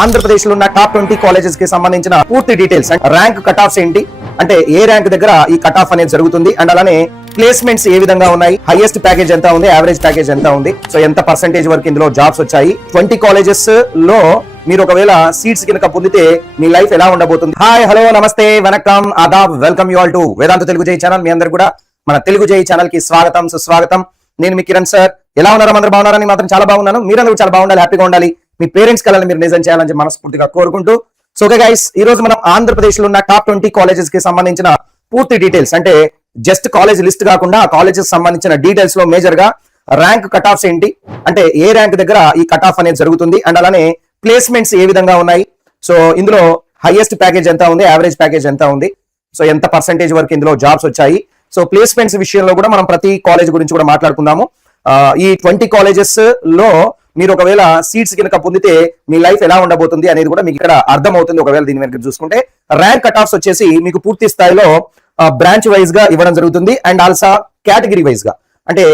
ఆంధ్రప్రదేశ్ లో ఉన్న top 20 colleges కి సంబంధించిన పూర్తి డీటెయిల్స్ ర్యాంక్ కట్ ఆఫ్స్ ఏంటి అంటే ఏ ర్యాంక్ దగ్గర ఈ కట్ ఆఫ్ అనేది జరుగుతుంది అండ్ అలానే ప్లేస్మెంట్స్ ఏ విధంగా ఉన్నాయి, హైయెస్ట్ ప్యాకేజ్ ఎంత ఉంది, యావరేజ్ ప్యాకేజ్ ఎంత ఉంది, సో ఎంత పర్సెంటేజ్ వరకు ఇందులో జాబ్స్ వచ్చాయి, 20 కాలేజెస్ లో మీరు ఒకవేళ సీట్స్ కనుక పొందితే మీ లైఫ్ ఎలా ఉండబోతుంది. హాయ్ హలో నమస్తే వనకం Aadab, welcome you all to వేదాంత తెలుగు జై ఛానల్. మీ అందరు కూడా మన తెలుగు జై ఛానల్ కి స్వాగతం సుస్వాగతం. నేను మీ కిరణ్ సార్. ఎలా ఉన్నారు? అందరూ బాగున్నారని మాత్రం చాలా బాగున్నాను. మీరందరూ చాలా బాగుండాలి, హ్యాపీగా ఉండాలి, మీ పేరెంట్స్ కలని మీరు నిజం చేయాలని మనస్ఫూర్తిగా కోరుకుంటూ, సో ఓకే గైస్, ఈ రోజు మనం ఆంధ్రప్రదేశ్ లో ఉన్న టాప్ 20 కాలేజెస్ కి సంబంధించిన పూర్తి డీటెయిల్స్ అంటే జస్ట్ కాలేజ్ లిస్ట్ కాకుండా ఆ కాలేజెస్ సంబంధించిన డీటెయిల్స్ లో మేజర్ గా ర్యాంక్ కట్ ఆఫ్స్ ఏంటి అంటే ఏ ర్యాంక్ దగ్గర ఈ కట్ ఆఫ్ అనేది జరుగుతుంది అండ్ అలానే ప్లేస్మెంట్స్ ఏ విధంగా ఉన్నాయి, సో ఇందులో హైయెస్ట్ ప్యాకేజ్ ఎంత ఉంది, యావరేజ్ ప్యాకేజ్ ఎంత ఉంది, సో ఎంత పర్సెంటేజ్ వరకు ఇందులో జాబ్స్ వచ్చాయి, సో ప్లేస్మెంట్స్ విషయంలో కూడా మనం ప్రతి కాలేజ్ గురించి కూడా మాట్లాడుకుందాము. ఈ 20 కాలేజెస్ లో మీరు ఒకవేళ సీట్స్ కనుక పొందితే మీ లైఫ్ ఎలా ఉండబోతుంది అనేది కూడా మీకు ఇక్కడ అర్థం అవుతుంది. ఒకవేళ దీని వెనక చూసుకుంటే ర్యాంక్ కట్ ఆఫ్స్ వచ్చేసి మీకు పూర్తి స్థాయిలో బ్రాంచ్ వైజ్ గా ఇవ్వడం జరుగుతుంది అండ్ ఆల్సో కేటగిరీ వైజ్ గా, అంటే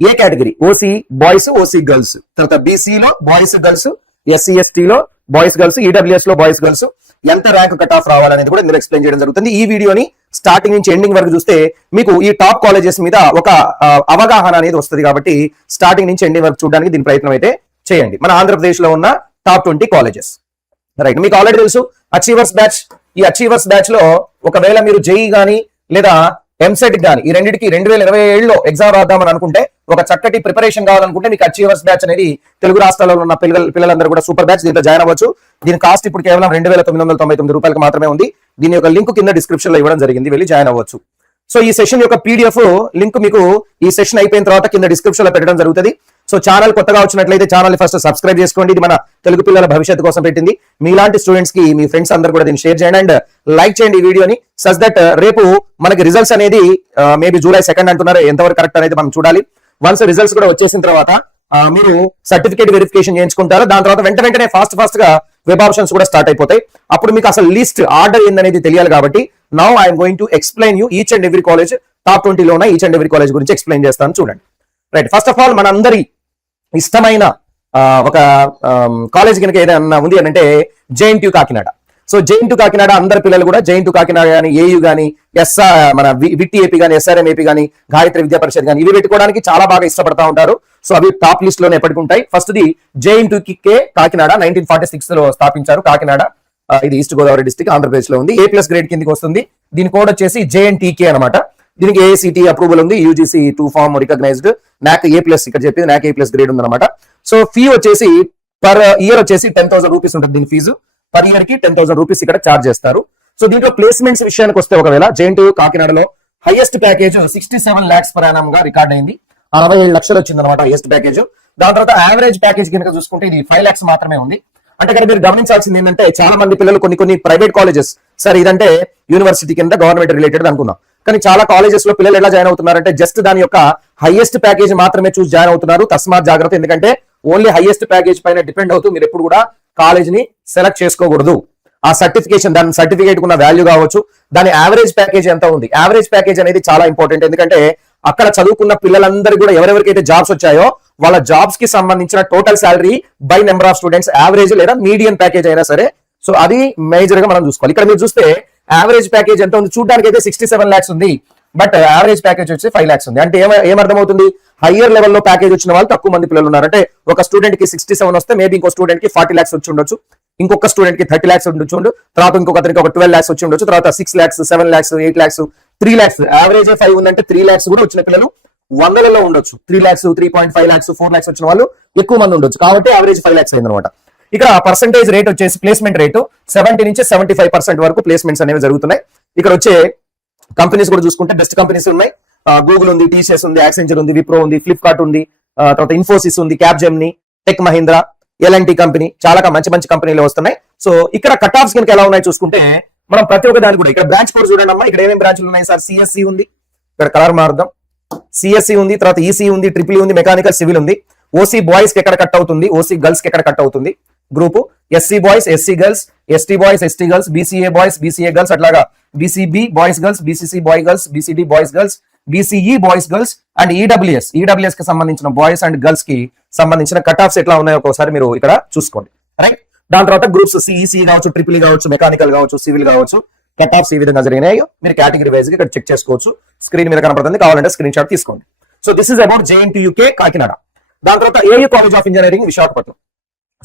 ఏ category OC boys, OC girls, తర్వాత బీసీ లో బాయ్స్ గర్ల్స్, ఎస్సీ ఎస్టీ లో బాయ్స్ గర్ల్స్, ఈడబ్ల్యూఎస్ లో బాయ్స్ గర్ల్స్ ఎంత ర్యాంక్ కట్ ఆఫ్ రావాలనేది కూడా ఇందులో ఎక్స్ప్లెయిన్ చేయడం జరుగుతుంది. ఈ వీడియోని స్టార్టింగ్ నుంచి ఎండింగ్ వరకు చూస్తే మీకు ఈ టాప్ కాలేజెస్ మీద ఒక అవగాహన అనేది వస్తుంది. కాబట్టి స్టార్టింగ్ నుంచి ఎండింగ్ వరకు చూడడానికి దీని ప్రయత్నం అయితే చేయండి. మన ఆంధ్రప్రదేశ్ లో ఉన్న టాప్ 20 కాలేజెస్ రైట్. మీకు ఆల్రెడీ తెలుసు అచీవర్స్ బ్యాచ్. ఈ అచీవర్స్ బ్యాచ్ లో ఒకవేళ మీరు జేఈ గానీ లేదా ఎంసెట్ గానీ ఈ రెండింటికి 2027లో ఎగ్జామ్ రాద్దామని అనుకుంటే, ఒక చక్కటి ప్రిపరేషన్ కావాలనుకుంటే మీకు అచీవర్స్ బ్యాచ్ అనేది తెలుగు రాష్ట్రాల్లో ఉన్న పిల్లలందరూ కూడా సూపర్ బ్యాచ్ దీంట్లో జాయిన్ అవ్వచ్చు. దీని కాస్ట్ ఇప్పుడు కేవలం 2999 రూపాయలకు మాత్రమే ఉంది. దీని యొక్క లింక్ కింద డిస్క్రిప్షన్ లో ఇవ్వడం జరిగింది, వెళ్ళి జాయిన్ అవ్వచ్చు. సో ఈ సెషన్ యొక్క పీడిఎఫ్ లింక్ మీకు ఈ సెషన్ అయిపోయిన తర్వాత కింద డిస్క్రిప్షన్ లో పెట్టడం జరుగుతుంది. సో ఛానల్ కొత్తగా వచ్చినట్లయితే ఛానల్ ఫస్ట్ సబ్స్క్రైబ్ చేసుకోండి. ఇది మన తెలుగు పిల్లల భవిష్యత్తు కోసం పెట్టింది. మీలాంటి స్టూడెంట్స్ కి మీ ఫ్రెండ్స్ అందరూ కూడా దీన్ని షేర్ చేయండి అండ్ లైక్ చేయండి ఈ వీడియోని, సచ్ దట్ రేపు మనకి రిజల్ట్స్ అనేది మేబీ జూలై 2 అంటున్నారు, ఎంతవరకు కరెక్ట్ అనేది మనం చూడాలి. వన్స్ రిజల్ట్స్ కూడా వచ్చేసిన తర్వాత మీరు సర్టిఫికేట్ వెరిఫికేషన్ చేయించుకుంటారు. దాని తర్వాత వెంటనే ఫాస్ట్ గా వెబ్ ఆప్షన్స్ కూడా స్టార్ట్ అయిపోతాయి. అప్పుడు మీకు అసలు లిస్ట్ ఆర్డర్ ఏందనేది తెలియాలి. కాబట్టి now I'm going to explain you each and every college. Top 20 లో ఉన్న ఈచ్ అండ్ ఎవ్రీ కాలేజ్ గురించి ఎక్స్ప్లెయిన్ చేస్తాను, చూడండి. రైట్, ఫస్ట్ ఆఫ్ ఆల్ మన అందరి ఇష్టమైన ఒక కాలేజ్ కనుక ఏదైనా ఉంది అని అంటే JNTU Kakinada. So JNTU Kakinada అందరి పిల్లలు కూడా జేఎన్టీయూ కాకినాడ కానీ, ఏయూ కానీ, మన విట్టి ఏపీ కానీ, ఎస్ఆర్ఎం ఏపీ కానీ, గాయత్రి విద్యా పరిషత్ కానీ ఇవి పెట్టుకోవడానికి చాలా బాగా ఇష్టపడతా ఉంటారు. సో అవి టాప్ లిస్ట్ లోనే ఎప్పటికి ఉంటాయి. ఫస్ట్ ది జేఎన్టీయూ కాకినాడ 1946 లో స్థాపించారు. కాకినాడ ఇది ఈస్ట్ గోదావరి డిస్ట్రిక్ట్ ఆంధ్రప్రదేశ్ లో ఉంది. A+ గ్రేడ్ కిందకి వస్తుంది. దీని కోడ్ వచ్చేసి జేఎన్టీకే అనమాట. దీనికి ఏఐసిటి అప్రూవల్ ఉంది, యూజీసీ 2 ఫార్మ్ రికగ్నైజ్డ్, నాక్ A+, ఇక్కడ చెప్పింది నాక్ A+ గ్రేడ్ ఉందన్నమాట. సో ఫీ వచ్చేసి పర్ ఇయర్ వచ్చేసి 10,000 రూపీస్ ఉంటుంది. దీని ఫీజు పర్ ఇయర్ కి 10,000 రూపీస్ ఇక్కడ చార్జ్ చేస్తారు. సో దీంట్లో ప్లేస్మెంట్స్ విషయానికి వస్తే ఒకవేళ జేఎన్టీయూ కాకినాడలో highest package 67 lakhs per annum గా రికార్డ్ అయింది. 67 లక్షలు వచ్చింది అనమాట హైయెస్ట్ ప్యాకేజ్. దాని తర్వాత యావరేజ్ ప్యాకేజ్ కనుక చూసుకుంటే ఇది 5 lakhs మాత్రమే ఉంది. అంటే ఇక్కడ మీరు గమనించాల్సింది ఏంటంటే చాలా మంది పిల్లలు కొన్ని ప్రైవేట్ కాలేజెస్, సార్ ఇదంటే యూనివర్సిటీ కింద గవర్నమెంట్ రిలేటెడ్ అనుకున్నాం, కానీ చాలా కాలేజెస్ లో పిల్లలు ఎలా జాయిన్ అవుతున్నారంటే జస్ట్ దాని యొక్క హైయెస్ట్ ప్యాకేజ్ మాత్రమే చూసి జాయిన్ అవుతున్నారు. తస్మాత్ జాగ్రత్త, ఎందుకంటే ఓన్లీ హైయెస్ట్ ప్యాకేజ్ పైన డిపెండ్ అవుతూ మీరు ఎప్పుడు కూడా కాలేజ్ ని సెలెక్ట్ చేసుకోకూడదు. ఆ సర్టిఫికేషన్, దాని సర్టిఫికేట్ ఉన్న వాల్యూ కావచ్చు, దాని యావరేజ్ ప్యాకేజ్ ఎంత ఉంది. యావరేజ్ ప్యాకేజ్ అనేది చాలా ఇంపార్టెంట్, ఎందుకంటే అక్కడ చదువుకున్న పిల్లలందరూ కూడా ఎవరెవరికైతే జాబ్స్ వచ్చాయో వాళ్ళ జాబ్స్ కి సంబంధించిన total salary by number of students average లేదా మీడియం ప్యాకేజ్ అయినా సరే, సో అది మేజర్ గా మనం చూసుకోవాలి. ఇక్కడ మీరు చూస్తే యావరేజ్ ప్యాకేజ్ ఎంత ఉంది, చూడడానికి అయితే 67 lakhs ఉంది, బట్ యావరేజ్ ప్యాకేజ్ వచ్చి 5 lakhs ఉంది. అంటే ఏమర్థమవుతుంది, హయ్యర్ లెవెల్లో ప్యాకేజ్ వచ్చిన వాళ్ళు తక్కువ మంది పిల్లలు ఉన్నారు. అంటే ఒక స్టూడెంట్ కి 67 వస్తే మేబీ ఇంకో స్టూడెంట్ కి 40 lakhs వచ్చి ఉండొచ్చు, ఇంకొక స్టూడెంట్ కి 30 lakhs ఉండొచ్చు, తర్వాత ఇంకొకరికి ఒక 12 lakhs వచ్చి ఉండొచ్చు, తర్వాత 6 lakhs, 7 lakhs, 8 lakhs, 3 lakhs, average 5 ఉందంటే 3 lakhs కూడా వచ్చిన పిల్లలు వందలలో ఉండొచ్చు. 3 lakhs, 3.5 lakhs, 4 lakhs వచ్చిన వాళ్ళు ఎక్కువ మంది ఉండొచ్చు. కాబట్టి యావరేజ్ 5 lakhs అయిందనమాట. ఇక్కడ పర్సెంటేజ్ రేట్ వచ్చేసి ప్లేస్మెంట్ రేటు 70 నుంచి 75% వరకు ప్లేస్మెంట్స్ అనేవి జరుగుతున్నాయి. ఇక్కడ వచ్చే కంపెనీస్ కూడా చూసుకుంటే బెస్ట్ కంపెనీస్ ఉన్నాయి. గూగుల్ ఉంది, టీసీఎస్ ఉంది, యాక్సెంచర్ ఉంది, విప్రో ఉంది, ఫ్లిప్కార్ట్ ఉంది, తర్వాత ఇన్ఫోసిస్ ఉంది, Capgemini, Tech Mahindra, L and T company, చాలా మంచి కంపెనీలు వస్తున్నాయి. సో ఇక్కడ కట్ ఆఫ్స్ కనుక ఎలా ఉన్నాయి చూసుకుంటే మనం ప్రతి ఒక్క దాని కూడా ఇక్కడ బ్రాంచ్ కోడ్ చూడండి అమ్మా. ఇక్కడ ఏమేమి బ్రాంచ్లు ఉన్నాయి సార్, సిఎస్సి ఉంది, ఇక్కడ కలర్ మారుద్దాం, సిఎస్సి ఉంది, తర్వాత ఈసీ ఉంది, ట్రిపుల్ ఉంది, మెకానికల్ సివిల్ ఉంది. ఓసీ బాయ్స్ కి ఎక్కడ కట్ అవుతుంది, ఓసీ గర్ల్స్ కి ఎక్కడ కట్ అవుతుంది group, SC boys, SC girls, ST boys, ST girls, BCA boys, BCA girls, అట్లాగా BCB boys girls, BCC boy girls, BCD boys girls, BCE boys girls and EWS కి సంబంధించిన boys and girls కి సంబంధించిన cut offs ఎట్లా ఉన్నాయో ఒకసారి మీరు ఇక్కడ చూసుకోండి. రైట్, దాని తర్వాత గ్రూప్స్ సిఈసి కావచ్చు, ట్రిపుల్ కావచ్చు, మెకానికల్ కావచ్చు, సివిల్ కావచ్చు, కట్ ఆఫ్స్ ఈ విధంగా జరిగినాయో మీరు కేటగిరీ వైజ్ ఇక్కడ చెక్ చేసుకోవచ్చు. స్క్రీన్ మీద కనపడుతుంది, కావాలంటే స్క్రీన్ షాట్ తీసుకోండి. So this is about JNTUK Kakinada. దాని తర్వాత AU college of engineering Visakhapatnam.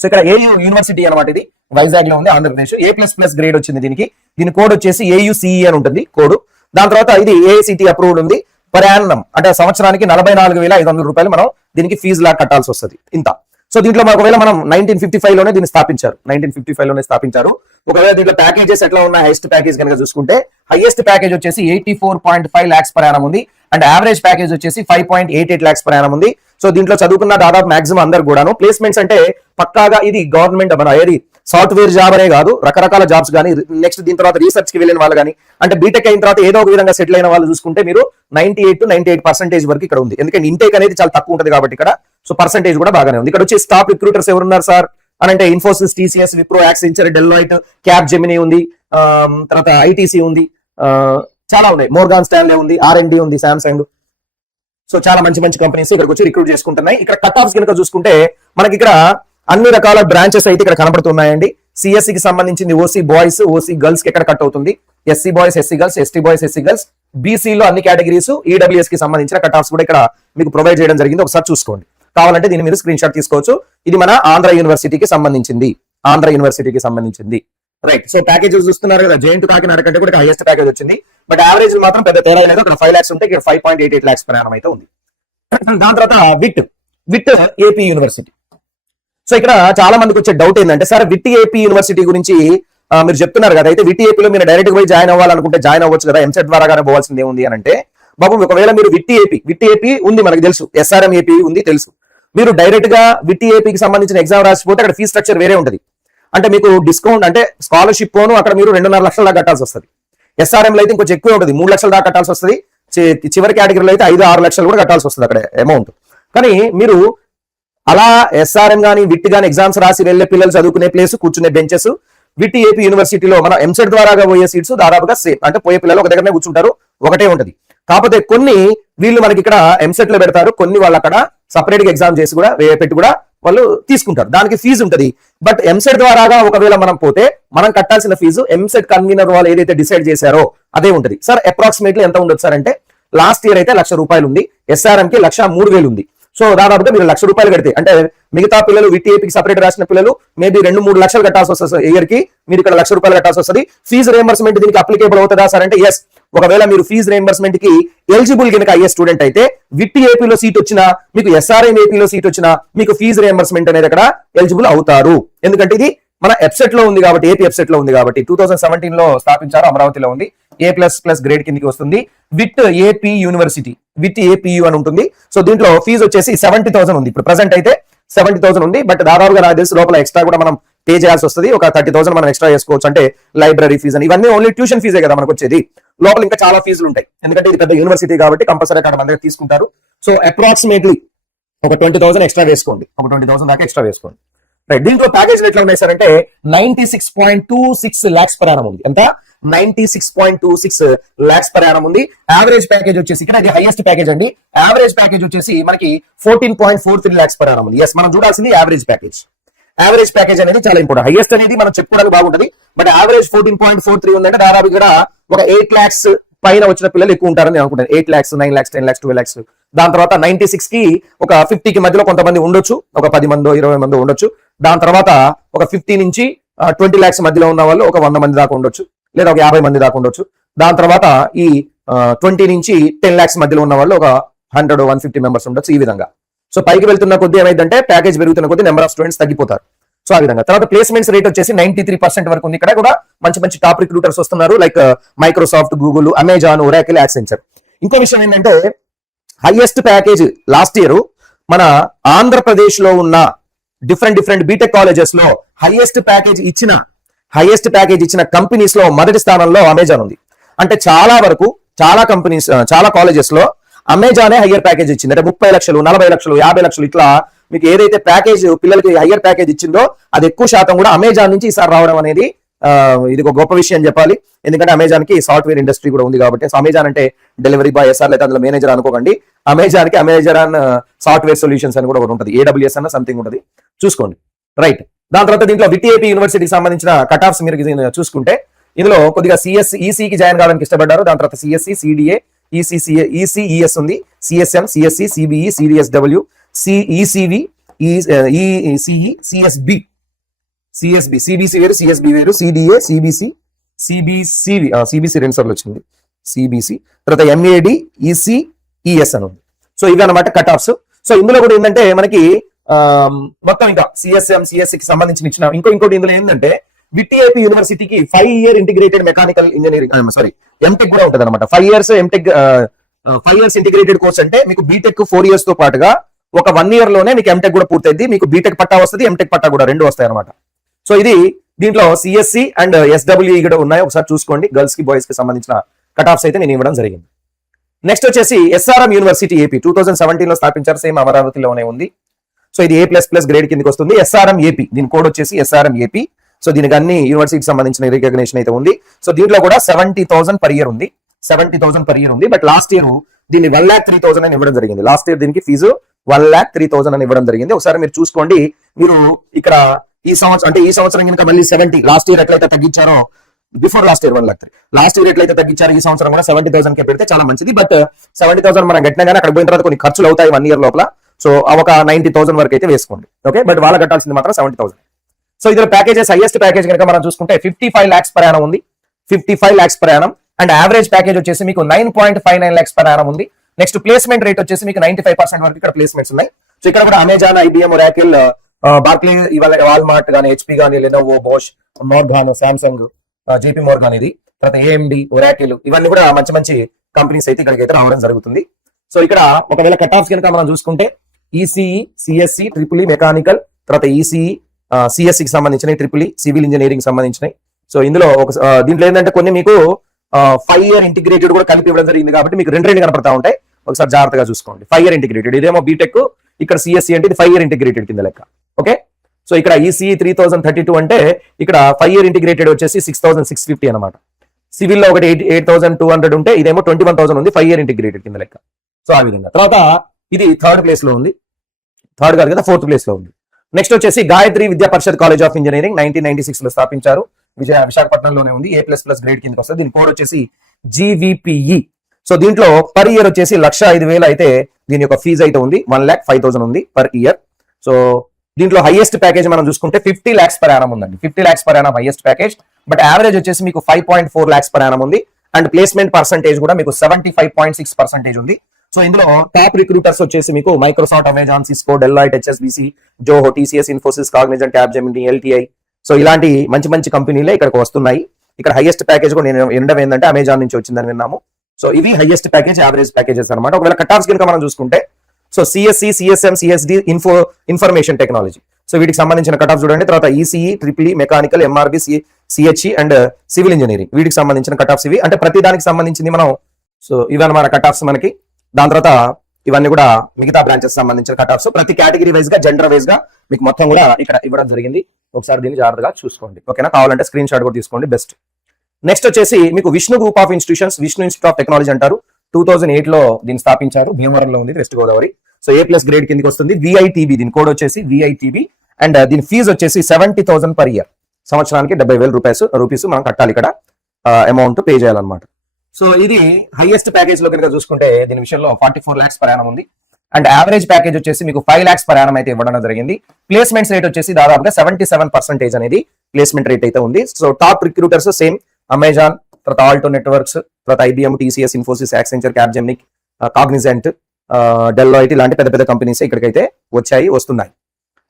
So ఇక్కడ AU యూనివర్సిటీ అనమాట, ఇది వైజాగ్ లో ఉంది, ఆంధ్రప్రదేశ్. A++ గ్రేడ్ వచ్చింది దీనికి. దీని కోడ్ వచ్చేసి AUCE అని ఉంటుంది కోడ్. దాని తర్వాత ఇది AICT అప్రూవ్డ్ ఉంది. పర్ యానం అంటే సంవత్సరానికి 44,500 రూపాయలు మనం దీనికి ఫీజు లా కట్టాల్సి వస్తుంది ఇంత. సో దీంట్లో ఒకవేళ మనం 1955 లోనే దీన్ని స్థాపించారు, 1955 లోనే స్థాపించారు. ఒకవేళ దీంట్లో ప్యాకేజెస్ ఎట్లా ఉన్నాయి, హైయెస్ట్ ప్యాకేజ్ కనుక చూసుకుంటే హైయెస్ట్ ప్యాకేజ్ వచ్చేసి 84.5 lakhs per annum ఉంది. అండ్ యావరేజ్ ప్యాకేజ్ వచ్చేసి 5.88 lakhs per annum ఉంది. సో దీంట్లో చదువుకున్న దాదాపు మాక్సిమం అందరు కూడాను ప్లేస్మెంట్స్ అంటే పక్కాగా ఇది గవర్నమెంట్ మన ఏది సాఫ్ట్వేర్ జాబ్ అనే కాదు, రకరకాల జాబ్స్ కానీ, నెక్స్ట్ దీని తర్వాత రీసెర్చ్ కి వెళ్ళిన వాళ్ళు కానీ, అంటే బీటెక్ అయిన తర్వాత ఏదో ఒక విధంగా సెటిల్ అయిన వాళ్ళు చూసుకుంటే మీరు 98 to 98% వరకు ఇక్కడ ఉంది. ఎందుకంటే ఇంటేక్ అనేది చాలా తక్కువ ఉంటుంది కాబట్టి ఇక్కడ. సో పర్సెంటేజ్ కూడా బాగానే ఉంది. ఇక్కడ వచ్చి స్టాఫ్ రిక్రూటర్స్ ఎవరున్నారు సార్ అని అంటే Infosys, TCS, Wipro, Accenture, Deloitte, cap Gemini ఉంది, తర్వాత ITC ఉంది, చాలా ఉన్నాయి, మోర్గాన్ స్టాన్లే ఉంది, R&D ఉంది, సామ్సంగ్. సో చాలా మంచి మంచి కంపెనీస్ ఇక్కడికి వచ్చి రిక్రూట్ చేసుకుంటున్నాయి. ఇక్కడ కట్ ఆఫ్స్ కనుక చూసుకుంటే మనకి ఇక్కడ అన్ని రకాల బ్రాంచెస్ అయితే ఇక్కడ కనబడుతున్నాయండి. CSE కి సంబంధించింది OC బాయ్స్, OC గర్ల్స్ కి ఎక్కడ కట్ అవుతుంది, SC boys, SC girls, ST boys, SC girls, BC లో అన్ని కేటగిరీస్, EWS కి సంబంధించిన కట్ ఆఫ్స్ కూడా ఇక్కడ మీకు ప్రొవైడ్ చేయడం జరిగింది. ఒకసారి చూసుకోండి, కావాలంటే దీని మీద స్క్రీన్ షాట్ తీసుకోవచ్చు. ఇది మన ఆంధ్ర యూనివర్సిటీకి సంబంధించింది, ఆంధ్ర యూనివర్సిటీకి సంబంధించింది. రైట్. సో ప్యాకేజెస్ చూస్తున్నారు కదా, JNTU కాకినాడ కంటే కూడా హైయెస్ట్ ప్యాకేజ్ వచ్చింది. బట్ యావరేజ్ మాత్రం పెద్ద తేడా లేదు. అక్కడ 5 lakhs ఉంటే ఇక్కడ 5.88 lakhs per annum అయితే ఉంది. దాని తర్వాత విట్ AP యూనివర్సిటీ. సో ఇక్కడ చాలా మందికి వచ్చే డౌట్ ఏంటంటే, సార్ విట్ AP యూనివర్సిటీ గురించి మీరు చెప్తున్నారు కదా, అయితే విట్ ఏపీలో మీరు డైరెక్ట్ పోయి జాయిన్ అవ్వాలనుకుంటే జాయిన్ అవ్వచ్చు కదా, ఎంసెట్ ద్వారాగానే పోవాల్సింది ఏముంది అని అంటే, బాబు ఒకవేళ మీరు విట్ ఏపీ ఉంది మనకు తెలుసు, SRM AP ఉంది తెలుసు. మీరు డైరెక్ట్ గా విట్ ఏపీకి సంబంధించిన ఎగ్జామ్ రాసిపోతే అక్కడ ఫీజ్ స్ట్రక్చర్ వేరే ఉంటుంది. అంటే మీకు డిస్కౌంట్ అంటే స్కాలర్షిప్ పోను అక్కడ మీరు 2.5 లక్షల దాకా కట్టాల్సి వస్తుంది. SRM లో అయితే ఇంకొంచెం ఎక్కువ ఉంటుంది, 3 లక్షల దాకా కట్టాల్సి వస్తుంది. చివరి కేటగిరీలో అయితే 5-6 లక్షలు కూడా కట్టాల్సి వస్తుంది అక్కడ అమౌంట్. కానీ మీరు అలా SRM గానీ విట్ గానీ ఎగ్జామ్స్ రాసి వెళ్లే పిల్లలు చదువుకునే ప్లేస్, కూర్చునే బెంచెస్ విట్ ఏపీ యూనివర్సిటీలో మన ఎంసెట్ ద్వారాగా పోయే సీట్స్ దాదాపుగా సేమ్. అంటే పోయే పిల్లలు ఒక దగ్గరనే కూర్చుంటారు, ఒకటే ఉంటది. కాకపోతే కొన్ని వీళ్ళు మనకి ఇక్కడ ఎంసెట్ లో పెడతారు, కొన్ని వాళ్ళు అక్కడ సపరేట్ గా ఎగ్జామ్ చేసి కూడా పెట్టి కూడా వాళ్ళు తీసుకుంటారు, దానికి ఫీజు ఉంటది. బట్ ఎంసెట్ ద్వారాగా ఒకవేళ మనం పోతే మనం కట్టాల్సిన ఫీజు ఎంసెట్ కన్వీనర్ వాళ్ళు ఏదైతే డిసైడ్ చేశారో అదే ఉంటది. సార్ అప్రాక్సిమేట్లీ ఎంత ఉండొచ్చు సార్ అంటే, లాస్ట్ ఇయర్ అయితే 1,00,000 రూపాయలు ఉంది, SRM కి 1,03,000 ఉంది. సో దాదాపుగా మీరు 1,00,000 రూపాయలు కడితే, అంటే మిగతా పిల్లలు విట్ ఏపీకి సపరేట్ రాసిన పిల్లలు మేబీ 2-3 లక్షలు కట్టాల్సి వస్తుంది ఇయర్ కి, మీరు ఇక్కడ 1,00,000 రూపాయలు కట్టాల్సి వస్తుంది. ఫీజు రియంబర్స్మెంట్ దీనికి అప్లికేబుల్ అవుతుందా సార్ అంటే, ఎస్. ఒకవేళ మీరు ఫీజు రియంబర్స్మెంట్ కి ఎలిజిబుల్ కనుక అయ్యే స్టూడెంట్ అయితే విట్ ఏపీలో సీట్ వచ్చినా, మీకు SRM ఏపీలో సీట్ వచ్చినా మీకు ఫీజు రియంబర్స్మెంట్ అనేది అక్కడ ఎలిజిబుల్ అవుతారు. ఎందుకంటే ఇది మన వెబ్సైట్ లో ఉంది కాబట్టి, ఏపీ వెబ్సైట్ లో ఉంది కాబట్టి 2017 లో స్థాపించారు, అమరావతిలో ఉంది, A++ గ్రేడ్ కిందకి వస్తుంది. VIT AP university, VIT APU అని ఉంటుంది. సో దీంట్లో ఫీజు వచ్చేసి 70,000 ఉంది, ఇప్పుడు ప్రెసెంట్ అయితే 70,000 ఉంది. బట్ దాదాపుగా నాకు తెలిసి లోపల ఎక్స్ట్రా కూడా మనం పే చేయాల్సి వస్తుంది, ఒక 30,000 మనం ఎక్స్ట్రా చేసుకోవచ్చు. అంటే లైబ్రరీ ఫీజు అని, ఇవన్నీ ఓన్లీ ట్యూషన్ ఫీజే కదా మనకు వచ్చేది. లోపల ఇంకా చాలా ఫీజులు ఉంటాయి, ఎందుకంటే ఇది పెద్ద యూనివర్సిటీ కాబట్టి కంపల్సరీ అక్కడ మన దగ్గర తీసుకుంటారు. సో అప్రాక్సిమేట్లీ ఒక 20,000 ఎక్స్ట్రా వేసుకోండి, ఒక 20,000 దాకా ఎక్స్ట్రా వేసుకోండి. రైట్. దీంట్లో ప్యాకేజ్ ఎట్లా ఉన్నాయి సార్ అంటే 96.26 lakhs per annum ఉంది. ఎంత? 96.26 lakhs per annum ఉంది. యావరేజ్ ప్యాకేజ్ వచ్చేసి ఇక్కడ అది హైయెస్ట్ ప్యాకేజ్ అండి. యావరేజ్ ప్యాకేజ్ వచ్చేసి మనకి 14.43 lakhs per annum ఉంది. ఎస్, మనం చూడాల్సింది యావరేజ్ ప్యాకేజ్. యావరేజ్ ప్యాకేజ్ అనేది చాలా ఇంపార్టెంట్. హైయెస్ట్ అనేది మనం చెప్పుకోవడానికి బాగుంటది, బట్ యావరేజ్ 14.43 ఉందంటే దాదాపు ఇక్కడ ఒక 8 lakhs పైన వచ్చిన పిల్లలు ఎక్కువ ఉంటారని నేను అనుకుంటాను. 8 lakhs, 9 lakhs, 10 lakhs, 12 lakhs. దాని తర్వాత 96 కి ఒక 50 కి మధ్యలో కొంతమంది ఉండొచ్చు, ఒక 10 మందో 20 మందో ఉండొచ్చు. దాని తర్వాత ఒక 50 నుంచి 20 lakhs మధ్యలో ఉన్న వాళ్ళు ఒక 100 మంది దాకా ఉండొచ్చు, లేదా ఒక 50 మంది దాకా ఉండొచ్చు. దాని తర్వాత ఈ 20 నుంచి 10 lakhs మధ్యలో ఉన్న వాళ్ళు ఒక 100-150 మెంబర్స్ ఉండొచ్చు. ఈ విధంగా సో పైకి వెళ్తున్న కొద్దీ ఏమైందంటే ప్యాకేజ్ పెరుగుతున్న కొద్దీ నెంబర్ ఆఫ్ స్టూడెంట్స్ తగ్గిపోతారు. సో ఆ విధంగా. తర్వాత ప్లేస్మెంట్స్ రేట్ వచ్చేసి 93% వరకు ఉంది. ఇక్కడ కూడా మంచి మంచి టాప్ రిక్రూటర్స్ వస్తున్నారు, like Microsoft, Google, Amazon, Oracle, Accenture. ఇంకో విషయం ఏంటంటే హైయెస్ట్ ప్యాకేజ్ లాస్ట్ ఇయర్ మన ఆంధ్రప్రదేశ్ లో ఉన్న డిఫరెంట్ బీటెక్ కాలేజెస్ లో హైయెస్ట్ ప్యాకేజ్ ఇచ్చిన కంపెనీస్ లో మొదటి స్థానంలో అమెజాన్ ఉంది. అంటే చాలా వరకు చాలా కంపెనీస్, చాలా కాలేజెస్ లో అమెజానే హయ్యర్ ప్యాకేజ్ ఇచ్చింది. అంటే 30 లక్షలు, 40 లక్షలు, 50 లక్షలు ఇట్లా మీకు ఏదైతే ప్యాకేజ్ పిల్లలకి హయ్యర్ ప్యాకేజ్ ఇచ్చిందో అది ఎక్కువ శాతం కూడా అమెజాన్ నుంచి ఈసారి రావడం అనేది ఇది ఒక గొప్ప విషయం చెప్పాలి. ఎందుకంటే అమెజాన్ కి సాఫ్ట్వేర్ ఇండస్ట్రీ కూడా ఉంది కాబట్టి. సో అమెజాన్ అంటే డెలివరీ బాయ్ ఎస్ఆర్ లేదా అందులో మేనేజర్ అనుకోకండి. అమెజాన్ కి అమెజాన్ సాఫ్ట్వేర్ సొల్యూషన్స్ అని కూడా ఒకటి ఉంటుంది, AWS అన్న సంథింగ్ ఉంటుంది, చూసుకోండి. రైట్. దాని తర్వాత దీంట్లో విటిఐపి యూనివర్సిటీకి సంబంధించిన కట్ ఆఫ్స్ మీరు చూసుకుంటే ఇందులో కొద్దిగా సిఎస్ ఈసీకి జాయిన్ కావడానికి ఇష్టపడ్డారు. దాని తర్వాత సిఎస్సి, సిడిఏ, ఈసీసీఏ, ఈసీఈఎస్ ఉంది, CSM, CSC, CBE, CDSW, CECV, ECE, CSB, CBC వేరు, సిఎస్బి వేరు, సిడిఏ, సిబిసి రెండు సార్లు వచ్చింది, సిబిసి, తర్వాత ఎంఏడి, ఈసీఈఎస్ అని ఉంది. సో ఇవి అన్నమాట కట్ ఆఫ్స్. సో ఇందులో కూడా ఏంటంటే మనకి మొత్తం ఇంకా సిఎస్ఎం, సిఎస్సికి సంబంధించిన ఇచ్చిన ఇంకోటి ఇందులో ఏంటంటే విటిఐపి యూనివర్సిటీకి 5 year integrated mechanical engineering MTech కూడా ఉంటుంది అనమాట. 5 years ఇంటిగ్రేటెడ్ కోర్స్ అంటే మీకు బీటెక్ 4 years తో పాటుగా ఒక 1 year లోనే మీకు ఎంటెక్ కూడా పూర్తయింది. మీకు బీటెక్ పట్టా వస్తుంది, ఎంటెక్ పట్టా కూడా రెండు వస్తాయి అనమాట. సో ఇది దీంట్లో సిఎస్సి అండ్ ఎస్డబ్ల్యూఈ కూడా ఉన్నాయి, ఒకసారి చూసుకోండి. గర్ల్స్ కి బాయ్స్ కి సంబంధించిన కట్ ఆఫ్స్ అయితే నేను ఇవ్వడం జరిగింది. నెక్స్ట్ వచ్చేసి ఎస్ఆర్ఎం యూనివర్సిటీ ఏపీ 2017 లో స్థాపించారు, సేమ్ అమరావతిలోనే ఉంది. సో ఇది A++ గ్రేడ్ కిందకి వస్తుంది. ఎస్ఆర్ఎం ఏపీ, దీని కోడ్ వచ్చేసి ఎస్ఆర్ఎం ఏపీ. సో దీనికి అన్ని యూనివర్సిటీకి సంబంధించిన రికగ్నేషన్ అయితే ఉంది. సో దీంట్లో కూడా 70,000 per year ఉంది, 70,000 per year ఉంది. బట్ లాస్ట్ ఇయర్ దీన్ని 1,03,000 అని ఇవ్వడం జరిగింది. లాస్ట్ ఇయర్ దీనికి ఫీజు 1,03,000 అని ఇవ్వడం జరిగింది. ఒకసారి మీరు చూసుకోండి. మీరు ఇక్కడ ఈ సంవత్సరం కనుక మళ్ళీ 70, లాస్ట్ ఇయర్ ఎట్లయితే తగ్గించారో, before last year 1,03,000, last year ఎట్లయితే తగ్గించారో ఈ సంవత్సరం కూడా 70,000 కే పెడితే చాలా మంచిది. బట్ 70,000 మనం గట్టినగానే అక్కడ పోయిన తర్వాత కొన్ని ఖర్చులు అవుతాయి 1 year లోపల. సో ఒక 90,000 వరకు అయితే వేసుకోండి. ఓకే, బట్ వాళ్ళ కట్టాల్సింది మాత్రం 70,000. సో ఇందులో ప్యాకేజెస్, హైయెస్ట్ ప్యాకేజ్ కనుక మనం చూసుకుంటే 55 lakhs per annum ఉంది, 55 lakhs per annum. And average package వచ్చేసి మీకు 9.59 lakhs per annum ఉంది. నెక్స్ట్ ప్లేస్మెంట్ రేట్ వచ్చేసి మీకు 95% వరకు ఇక్కడ ప్లేస్మెంట్స్ ఉన్నాయి. సో ఇక్కడ కూడా Amazon, IBM, Oracle, Barclay, Walmart గానీ, హెచ్పి గానీ, Lenovo, Bosch, Morgan, Samsung, JP Morgan, ఇది తర్వాత ఏఎండి, ఒరాకిల్, ఇవన్నీ కూడా మంచి మంచి కంపెనీస్ అయితే ఇక్కడికి అయితే రావడం జరుగుతుంది. సో ఇక్కడ ఒకవేళ కట్ ఆఫ్స్ కనుక మనం చూసుకుంటే ఈసీఈ, సిఎస్సి, ట్రిపుల్ మెకానికల్, తర్వాత ఈసీఈ, సిఎస్సికి సంబంధించినవి, ట్రిపుల్ సివిల్ ఇంజనీరింగ్ సంబంధించినవి. సో ఇందులో దీంట్లో ఏంటంటే కొన్ని మీకు 5 year ఇంటిగ్రేటెడ్ కూడా కలిపి ఇవ్వడం జరిగింది కాబట్టి మీకు రెండు కనపడతా ఉంటాయి. ఒకసారి జాగ్రత్తగా చూసుకోండి. 5 year ఇంటిగ్రేటెడ్, ఇదేమో బీటెక్, ఇక్కడ సిఎస్సి అంటే ఇది 5 year ఇంటిగ్రేటెడ్ కింద లెక్క. ఓకే, సో ఇక్కడ ఈసీఈ 3032 అంటే ఇక్కడ 5 year ఇంటిగ్రేటెడ్ వచ్చేసి 6,650 అనమాట. సివిల్ లో ఒకటి 8,200 ఉంటే ఇదేమో 21,000 ఉంది, 5 year ఇంటిగ్రేటెడ్ కింద లెక్క. సో ఆ విధంగా. తర్వాత ఇది 3rd place లో ఉంది, 3rd కాదు కదా, 4th place లో ఉంది. నెక్స్ట్ వచ్చేసి గాయత్రి విద్యా పరిషత్ కాలేజ్ ఆఫ్ ఇంజనీరింగ్ 1996 లో స్థాపించారు, విశాఖపట్నంలోనే ఉంది. A++ గ్రేడ్ కిందకి వస్తుంది. దీని కోడ్ వచ్చేసి GVPE. సో దీంట్లో పర్ ఇయర్ వచ్చేసి 1,05,000 అయితే దీని యొక్క ఫీజు అయితే ఉంది, 1,05,000 ఉంది పర్ ఇయర్. సో దీంట్లో హైయెస్ట్ ప్యాకేజ్ మనం చూసుకుంటే 50 lakhs per annum ఉందండి, 50 lakhs per annum highest package. But average వచ్చేసి మీకు 5.4 lakhs per annum ఉంది. అండ్ ప్లేస్మెంట్ పర్సంటేజ్ కూడా మీకు 75.6% ఉంది. సో ఇందులో టాప్ రిక్రూటర్స్ వచ్చేసి మీకు Microsoft, Amazon, Cisco, Deloitte, HSBC, Zoho, TCS, Infosys, Cognizant, Capgemini, LTI. So ఇలాంటి మంచి మంచి కంపెనీలే ఇక్కడికి వస్తున్నాయి. ఇక్కడ హైయెస్ట్ ప్యాకేజ్ కూడా నేను వినడం ఏంటంటే అమెజాన్ నుంచి వచ్చిందని విన్నాము. సో ఇవి హైయెస్ట్ ప్యాకేజ్, యావరేజ్ ప్యాకేజెస్ అనమాట. ఒకవేళ కట్ ఆఫ్స్ కనుక మనం చూసుకుంటే so CSC, CSM, CSD, information technology, so వీటికి సంబంధించిన కట్ ఆఫ్ చూడండి. తర్వాత ECE, triple mechanical, MRB, CHE and civil engineering, వీటికి సంబంధించిన కట్ ఆఫ్స్ ఇవి. అంటే ప్రతి దానికి సంబంధించింది మనం. సో ఇవన్నమాట కట్ ఆఫ్స్ మనకి. దాని తర్వాత ఇవన్నీ కూడా మిగతా బ్రాంచెస్ సంబంధించిన కట్ ఆఫ్స్. ప్రతి కేటగిరీ వైజ్ గా, జెండర్ వైజ్ గా మీకు మొత్తం కూడా ఇక్కడ ఇవ్వడం జరిగింది. ఒకసారి దీన్ని జాగ్రత్తగా చూసుకోండి. ఓకేనా, కావాలంటే స్క్రీన్ షాట్ కూడా తీసుకోండి, బెస్ట్. నెక్స్ట్ వచ్చేసి మీకు Vishnu Group of institutions, Vishnu institute of technology అంటారు. 2008 లో దీన్ని స్థాపించారు, భీమవరంలో ఉంది, west Godavari. So A+ grade కిందకి వస్తుంది. VITB, దీని కోడ్ వచ్చేసి VITB. అండ్ దీని ఫీజు వచ్చేసి 70,000 per year. సంవత్సరానికి 70,000 రూపీస్ మనం కట్టాలి, ఇక్కడ అమౌంట్ పే చేయాలన్నమాట. సో ఇది హైయెస్ట్ ప్యాకేజ్ లో కనుక చూసుకుంటే దీని విషయంలో 44 lakhs per annum ఉంది. అండ్ యావరేజ్ ప్యాకేజ్ వచ్చేసి మీకు 5 lakhs per annum అయితే ఇవ్వడం జరిగింది. ప్లేస్మెంట్స్ రేట్ వచ్చేసి దాదాపుగా 77% అనేది ప్లేస్మెంట్ రేట్ అయితే ఉంది. So top recruiters same Amazon, తర్వాత ఆల్టో నెట్వర్క్స్, తర్వాత IBM, TCS, Infosys, Accenture, Capgemini, Cognizant, Deloitte, ఇలాంటి పెద్ద పెద్ద కంపెనీస్ ఇక్కడికైతే వస్తున్నాయి.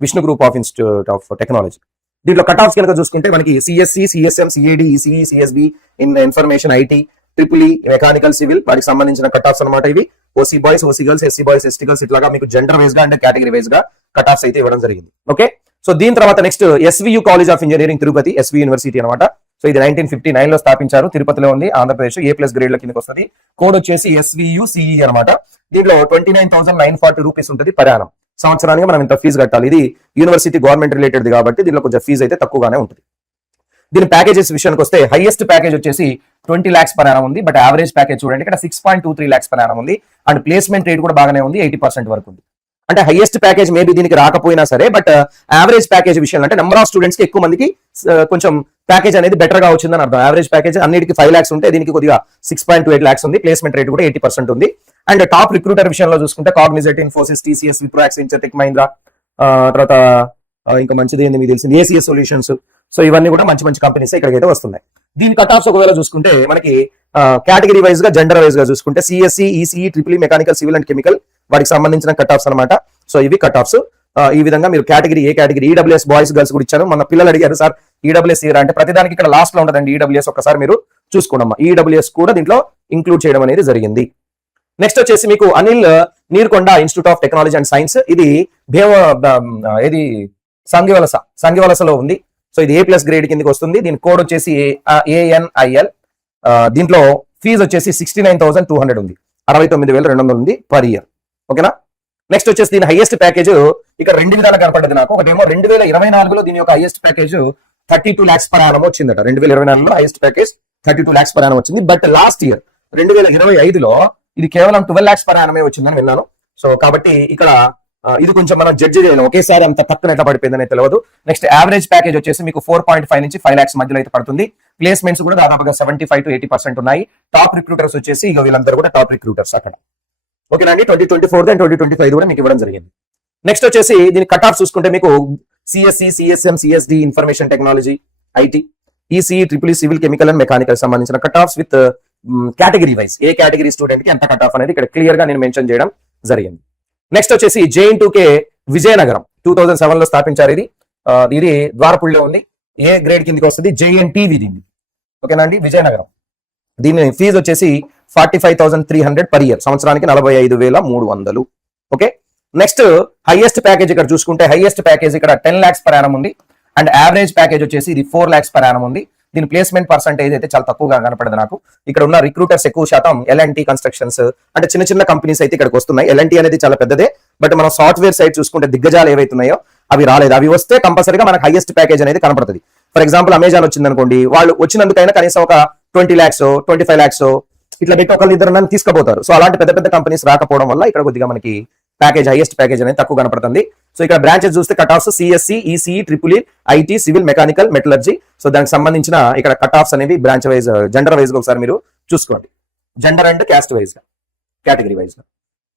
Vishnu Group of Institute of Technology. దీంట్లో కట్ ఆఫ్స్ కనుక చూసుకుంటే మనకి CSC, CSM, CAD, ECE, CSB, information, IT, triple mechanical, civil, వాటికి సంబంధించిన కట్ ఆఫ్స్ అనమాట ఇవి. OC boys, OC girls, SC boys, ST girls, ఇట్లాగా మీకు జెండర్ వైజ్ గా అండ్ కేటగిరీ వైజ్ గా కట్ ఆఫ్స్ అయితే ఇవ్వడం జరిగింది. ఓకే, సో దీని తర్వాత next SVU college of engineering Tirupati, SVU university అనమాట. సో ఇది 1959 లో స్థాపించారు, తిరుపతిలో ఉంది, ఆంధ్రప్రదేశ్. A+ గ్రేడ్ లో కిందకి వస్తుంది. కోడ్ వచ్చేసి SVU CE అనమాట. దీంట్లో 29,940 రూపీస్ ఉంటుంది per annum. సంవత్సరానికి మనం ఇంత ఫీజు కట్టాలి. ఇది యూనివర్సిటీ గవర్నమెంట్ రిలేటెడ్ కాబట్టి దీనిలో కొంచెం ఫీజు అయితే తక్కువగానే ఉంటుంది. దీని ప్యాకేజెస్ విషయానికి వస్తే హైయెస్ట్ ప్యాకేజ్ వచ్చేసి 20 lakhs per annum ఉంది. బట్ యావరేజ్ ప్యాకేజ్ చూడండి ఇక్కడ 6.23 lakhs per annum ఉంది. అండ్ ప్లేస్మెంట్ రేట్ కూడా బాగానే ఉంది, 80% వరకు ఉంది. అంటే హైయెస్ట్ ప్యాకేజ్ మేబీ దీనికి రాకపోయినా సరే, బట్ యావరేజ్ ప్యాకేజ్ విషయంలో అంటే నెంబర్ ఆఫ్ స్టూడెంట్స్ కి ఎక్కువ మందికి కొంచెం ప్యాకేజ్ అనేది బెటర్ గా వచ్చిందని అర్థం. యావరేజ్ ప్యాకేజ్ అన్నిటికి 5 lakhs ఉంటే దీనికి కొద్దిగా 6.28 lakhs ఉంది. ప్లేస్మెంట్ రేట్ కూడా 80% ఉంది. అండ్ టాప్ రిక్రూటర్ విషయంలో చూసుకుంటే Cognizant, Infosys, TCS, Wipro, Accenture, tech Mahindra, తర్వాత ఇంకా మంచిది ఏంది మీకు తెలిసింది ఏసీఎస్ సొల్యూషన్స్. సో ఇవన్నీ కూడా మంచి మంచి కంపెనీస్ ఇక్కడికైతే వస్తున్నాయి. దీని కట్ ఆఫ్స్ ఒకవేళ చూసుకుంటే మనకి కేటగిరీ వైజ్ గా, జెండర్ వైజ్ గా చూసుకుంటే CSC, ECE, triple mechanical, civil and chemical వాటికి సంబంధించిన కట్ ఆఫ్స్ అనమాట. సో ఇవి కట్ ఆఫ్స్. ఈ విధంగా మీరు కేటగిరీ, ఏ కేటగిరీ, ఈడబ్ల్యూఎస్ బాయ్స్ గర్ల్స్ కూడా ఇచ్చాను. మన పిల్లలు అడిగారు సార్ ఈడబ్ల్యూఎస్ ఇయర్ అంటే ప్రతిదానికి ఇక్కడ లాస్ట్ లో ఉంటుందండి ఈడబ్ల్యూఎస్. ఒకసారి మీరు చూసుకోండి, ఈడబ్ల్యూఎస్ కూడా దీంట్లో ఇంక్లూడ్ చేయడం అనేది జరిగింది. నెక్స్ట్ వచ్చేసి మీకు Anil Neerkonda institute of technology and science, ఇది ఇది సంగివలసలో ఉంది. సో ఇది A+ గ్రేడ్ కిందకి వస్తుంది. దీని కోడ్ వచ్చేసి ANIL. దీంట్లో ఫీజు వచ్చేసి 69,200 ఉంది, 69,200 ఉంది పర్ ఇయర్. ఓకేనా. నెక్స్ట్ వచ్చేసి దీని హైయెస్ట్ ప్యాకేజ్ ఇక్కడ 2 విధాలు కనపడ్డది నాకు. ఒకటేమో 2024లో దీని యొక్క highest package 32 lakhs per annum వచ్చిందట. 2024లో highest package 32 lakhs per annum వచ్చింది. బట్ లాస్ట్ ఇయర్ 2025లో ఇది కేవలం 12 lakhs per annum వచ్చిందని విన్నాను. సో కాబట్టి ఇక్కడ ఇది కొంచెం మనం జడ్జ్ చేయలేం, ఒకేసారి అంత పక్కన ఎట్లా పడిపోయిందని తెలియదు. నెక్స్ట్ యావరేజ్ ప్యాకేజ్ వచ్చేసి మీకు 4.5 నుంచి 5 lakhs మధ్యలో అయితే పడుతుంది. ప్లేస్మెంట్స్ కూడా దాదాపుగా 75 to 80% ఉన్నాయి. టాప్ రిక్రూటర్స్ వచ్చేసి ఇక వీళ్ళందరూ కూడా టాప్ రిక్రూటర్స్ అక్కడ. ఓకేనా అండి. 2024 అండ్ 2025 కూడా మీకు ఇవ్వడం జరిగింది. నెక్స్ట్ వచ్చేసి దీని కట్ ఆఫ్ చూసుకుంటే మీకు CSC, CSM, CSD, information technology, IT, ECE, triple civil, chemical and mechanical సంబంధించిన cut offs with category wise, ఏ కేటగిరీ స్టూడెంట్ కి ఎంత కట్ ఆఫ్ అనేది ఇక్కడ క్లియర్ గా నేను మెన్షన్ చేయడం జరిగింది. నెక్స్ట్ వచ్చేసి JN2K విజయనగరం 2007 లో స్థాపించారు. ఇది ద్వారపుల్లో ఉంది. ఏ గ్రేడ్ కిందకి వస్తుంది, JNTV దీన్ని. ఓకేనా అండి. విజయనగరం దీని ఫీజు వచ్చేసి 45,300 పర్ ఇయర్, సంవత్సరానికి 45,300. ఓకే. నెక్స్ట్ హైయెస్ట్ ప్యాకేజ్ ఇక్కడ చూసుకుంటే హైయెస్ట్ ప్యాకేజ్ ఇక్కడ 10 lakhs per annum ఉంది. అండ్ యావరేజ్ ప్యాకేజ్ వచ్చేసి ఇది 4 lakhs per annum ఉంది. దీని ప్లేస్మెంట్ పర్సంటేజ్ అయితే చాలా తక్కువగా కనపడదు నాకు. ఇక్కడ ఉన్న రిక్రూటర్స్ ఎక్కువ శాతం L&T కన్స్ట్రక్షన్స్ అంటే చిన్న చిన్న కంపెనీస్ అయితే ఇక్కడికి వస్తున్నాయి. L&T అనేది చాలా పెద్దదే, బట్ మనం సాఫ్ట్వేర్ సైడ్ చూసుకుంటే దిగ్గజాలు ఏవైతున్నాయో అవి రాలేదు. అవి వస్తే కంపల్సరీగా మనకు హైయెస్ట్ ప్యాకేజ్ అనేది కనపడుతుంది. ఫర్ ఎగ్జాంపుల్ అమెజాన్ వచ్చింది అనుకోండి, వాళ్ళు వచ్చినందుకైనా కనీసం ఒక 20 lakhs 25 lakhs ఇట్లా పెట్టి ఒకళ్ళు ఇద్దరు నన్ను తీసుకుపోతారు. సో అలాంటి పెద్ద పెద్ద కంపెనీస్ రాకపోవడం వల్ల ఇక్కడ కొద్దిగా మనకి ప్యాకేజ్, హైయెస్ట్ ప్యాకేజ్ అనేది తక్కువ కనపడుతుంది. సో ఇక్కడ బ్రాంచెస్ చూస్తే cut offs CSC, ECE, triple IT, civil, mechanical, metallurgy. So దానికి సంబంధించిన ఇక్కడ కట్ ఆఫ్స్ అనేవి బ్రాంచ్ వైజ్, జెండర్ వైజ్ గా ఒకసారి మీరు చూసుకోండి, జెండర్ అండ్ క్యాస్ట్ వైజ్ గా, కేటగిరీ వైజ్ గా.